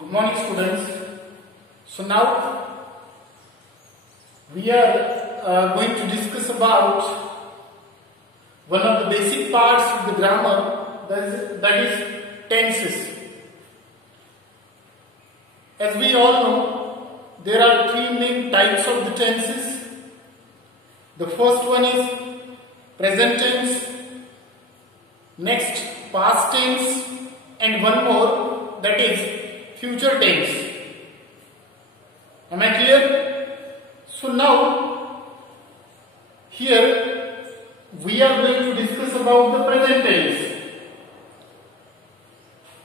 Good morning, students. So now we are going to discuss about one of the basic parts of the grammar, that is tenses. As we all know, there are three main types of the tenses. The first one is present tense, next past tense, and one more, that is future tense. Am I clear? So now here we are going to discuss about the present tense.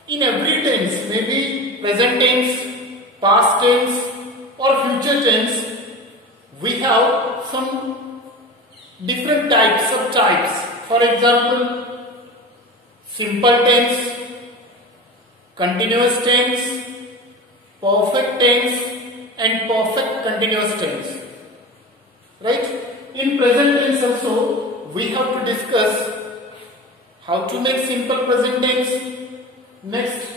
In every tense, maybe present tense, past tense or future tense, we have some different types, subtypes. For example, simple tense, continuous tense, perfect tense and perfect continuous tense. Right? In present tense also we have to discuss how to make simple present tense, next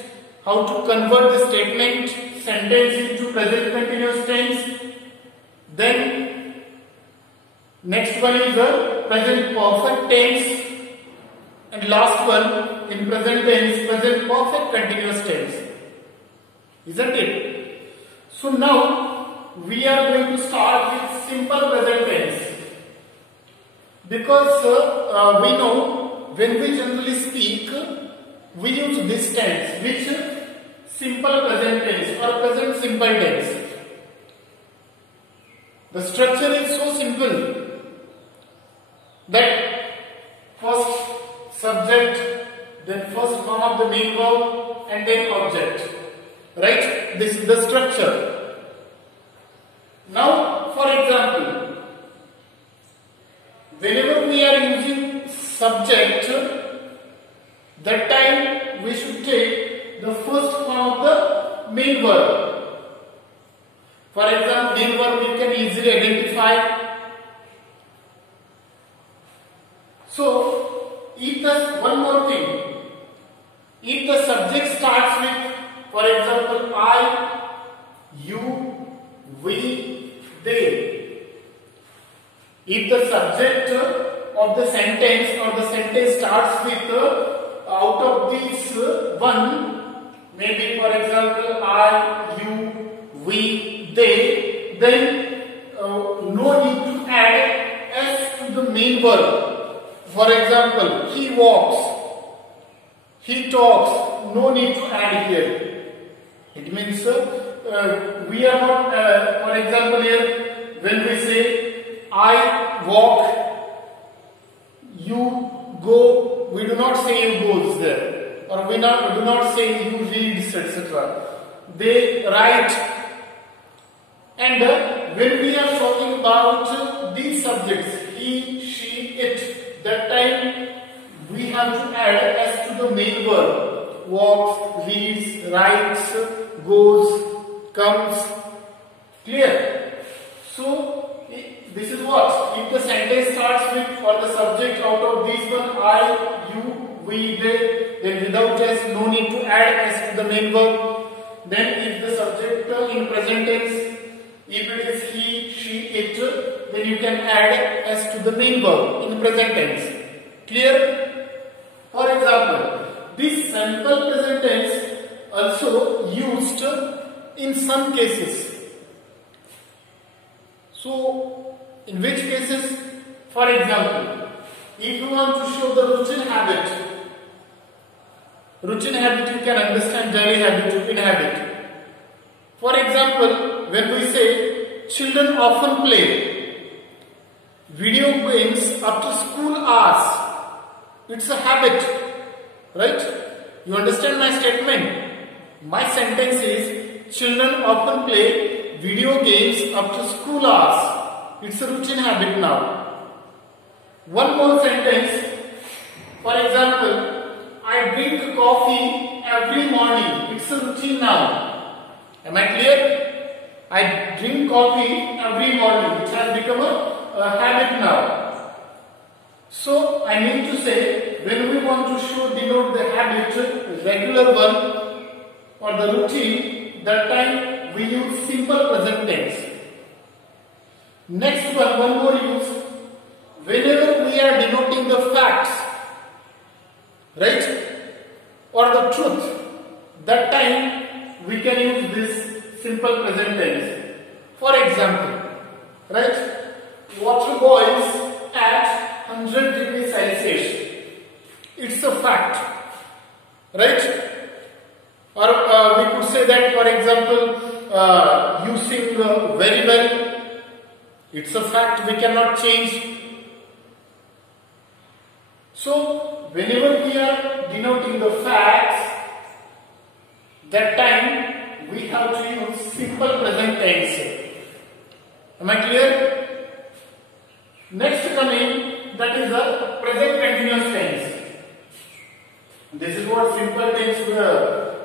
how to convert the statement sentence into present continuous tense, then next one is the present perfect tense, and last one in present tense, present perfect continuous tense. Isn't it? So now we are going to start with simple present tense, because we know when we generally speak we use this tense, which simple present tense or present simple tense. The structure is so simple that first subject, then first form of the main verb, and then object. Right? This is the structure. Now, for example, whenever we are using subject, that time we should take the first form of the main verb. For example, main verb you can easily identify. So, if the one more thing, if the subject starts with, for example, I, you, we, they. If the subject of the sentence or the sentence starts with out of these one, maybe for example I, you, we, they, then no need to add s to the main verb. For example, he walks, he talks, no need to add here. It means we are not, for example here, when we say I walk, you go, we do not say you goes there, or we do not say you reads, etc. They write. And when we are talking about these subjects, he, she, it, that time we have to add s to the main verb. Walks, reads, writes, goes, comes. Clear? So this is what? If the sentence starts with or the subject out of these one, I, you, we, they, then without s, no need to add s to the main verb. Then if the subject in present tense, if it is he, she, it, then you can add s to the main verb in present tense. Clear? For example, this simple present tense also used in some cases. So, in which cases? For example, if you want to show the routine habit you can understand daily habit, routine habit. For example, when we say children often play video games after school hours, it's a habit, right? You understand my statement? My sentence is children often play video games after school hours. It's a routine habit now. One more sentence. For example, I drink coffee every morning. It's a routine now. Am I clear? I drink coffee every morning. It has become a habit now. So I mean to say, when we want to denote the habit, regular one or the routine, that time we use simple present tense. Next one more use. Whenever we are denoting the facts, right, or the truth, that time we can use this simple present tense. For example, right, water boils at 100 degrees Celsius. It's a fact, right? Or we could say that, for example, you sing very well. It's a fact, we cannot change. So, whenever we are denoting the facts, that time we have to use simple present tense. Am I clear? Next coming, that is the present continuous tense. This is what simple tense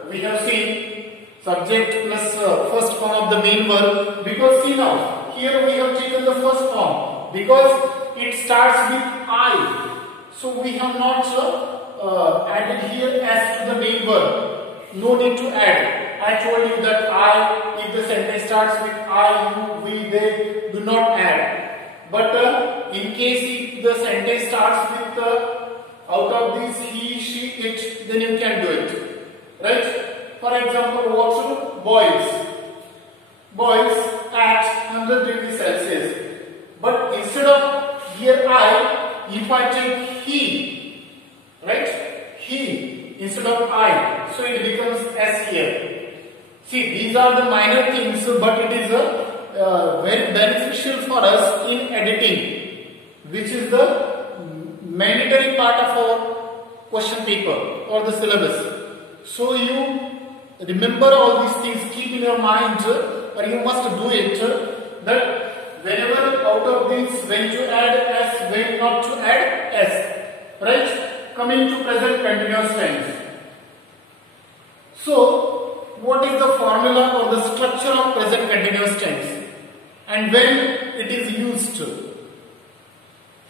we have seen, subject plus first form of the main verb. Because see now, here we have taken the first form because it starts with I. So we have not added here as to the main verb. No need to add. I told you that I, if the sentence starts with I, you, we, they, do not add. But in case if the sentence starts with out of this he, she, it, then you can do it. Right? For example, water boils. Boils at 100 degrees Celsius. But instead of here I, if I take he, right? He instead of I, so it becomes S here. See, these are the minor things, but it is very beneficial for us in editing, which is the mandatory part of our question paper or the syllabus. So you remember all these things, keep in your mind, or you must do it, that whenever out of this, when to add S, when not to add S. Right? Coming to present continuous tense. So, what is the formula or the structure of present continuous tense? And when it is used?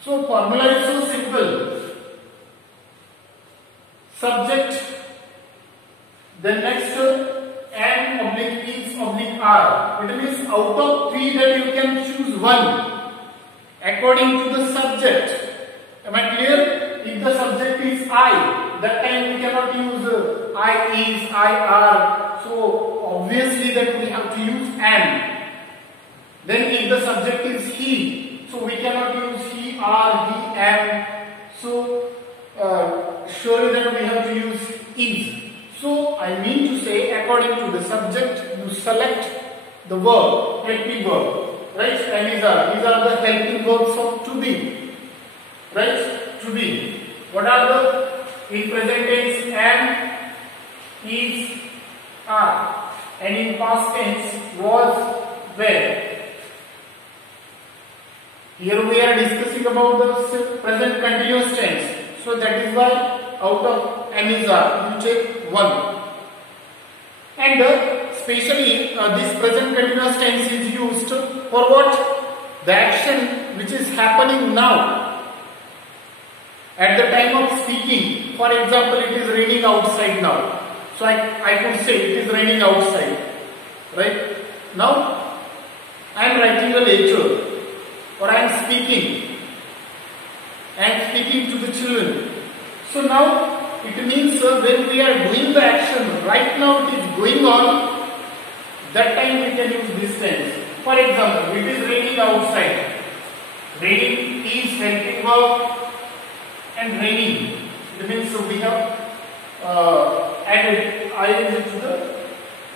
So, formula is so simple. Subject, then next an oblique is oblique R. It means out of three that you can choose one according to the subject. Am I clear? If the subject is I, that time we cannot use I is, I are. So obviously that we have to use an. Then if the subject is he, so we cannot use he, are, he, am. So surely that we have to use is. So I mean to say, according to the subject, you select the verb, helping verb. Right? And these are the helping verbs of to be. Right? To be. What are the in present tense? Am, is, are, and in past tense was, were. Here we are discussing about the present continuous tense. So that is why out of am is are you take one. And especially this present continuous tense is used for what? The action which is happening now. At the time of speaking, for example, it is raining outside now. So I could say it is raining outside. Right? Now, I am writing a letter or I am speaking. I am speaking to the children. So now, it means when we are doing the action, right now it is going on, that time we can use this tense. For example, it is raining outside. Raining is helping verb. And raining, it means we have added ing to the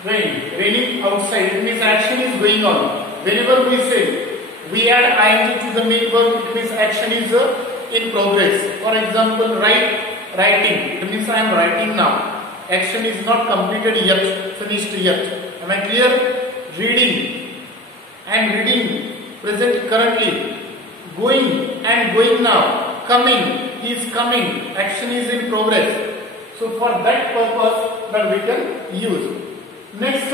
rain. Raining outside, it means action is going on. Whenever we say we add ing to the main verb, it means action is in progress. For example, writing, it means I am writing now. Action is not completed yet, finished yet. Am I clear? Reading, I am reading, present currently. Going and going now. Coming. He is coming, action is in progress. So for that purpose that we can use. Next,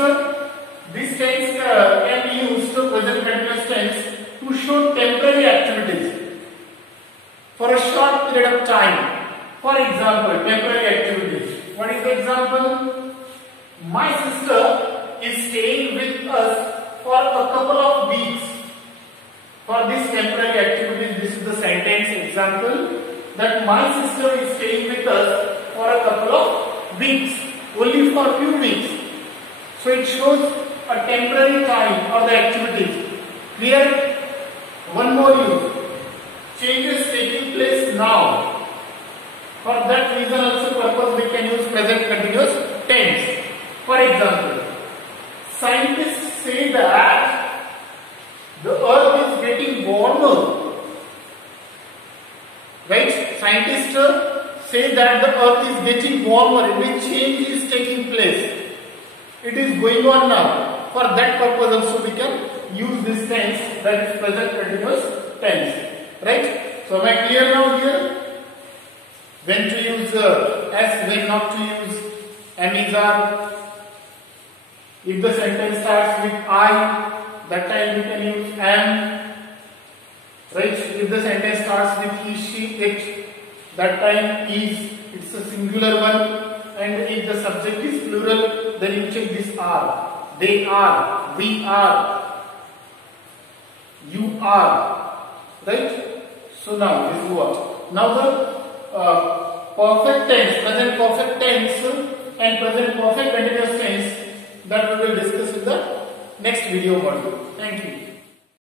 this tense can be used to present continuous tense to show temporary activities for a short period of time. For example, temporary activities. What is the example? My sister is staying with us for a couple of weeks for this temporary activity. This is the sentence example, that my sister is staying with us for a couple of weeks, only for few weeks. So it shows a temporary time or the activities. Here, one more use. Change is taking place now. For that reason also purpose we can use present continuous tense. For example, scientists say that the earth is getting warmer. Right? Scientists say that the earth is getting warmer. Every change is taking place. It is going on now. For that purpose also we can use this tense, that is present continuous tense. Right? So am I clear now here? When to use S, when not to use am is are. If the sentence starts with I, that time we can use am. Right? If the sentence starts with he, she, it, that time is. It's a singular one. And if the subject is plural, then you check this are. They are, we are, you are. Right? So now this is what? Now the perfect tense, present perfect tense and present perfect continuous tense, that we will discuss in the next video module. Thank you.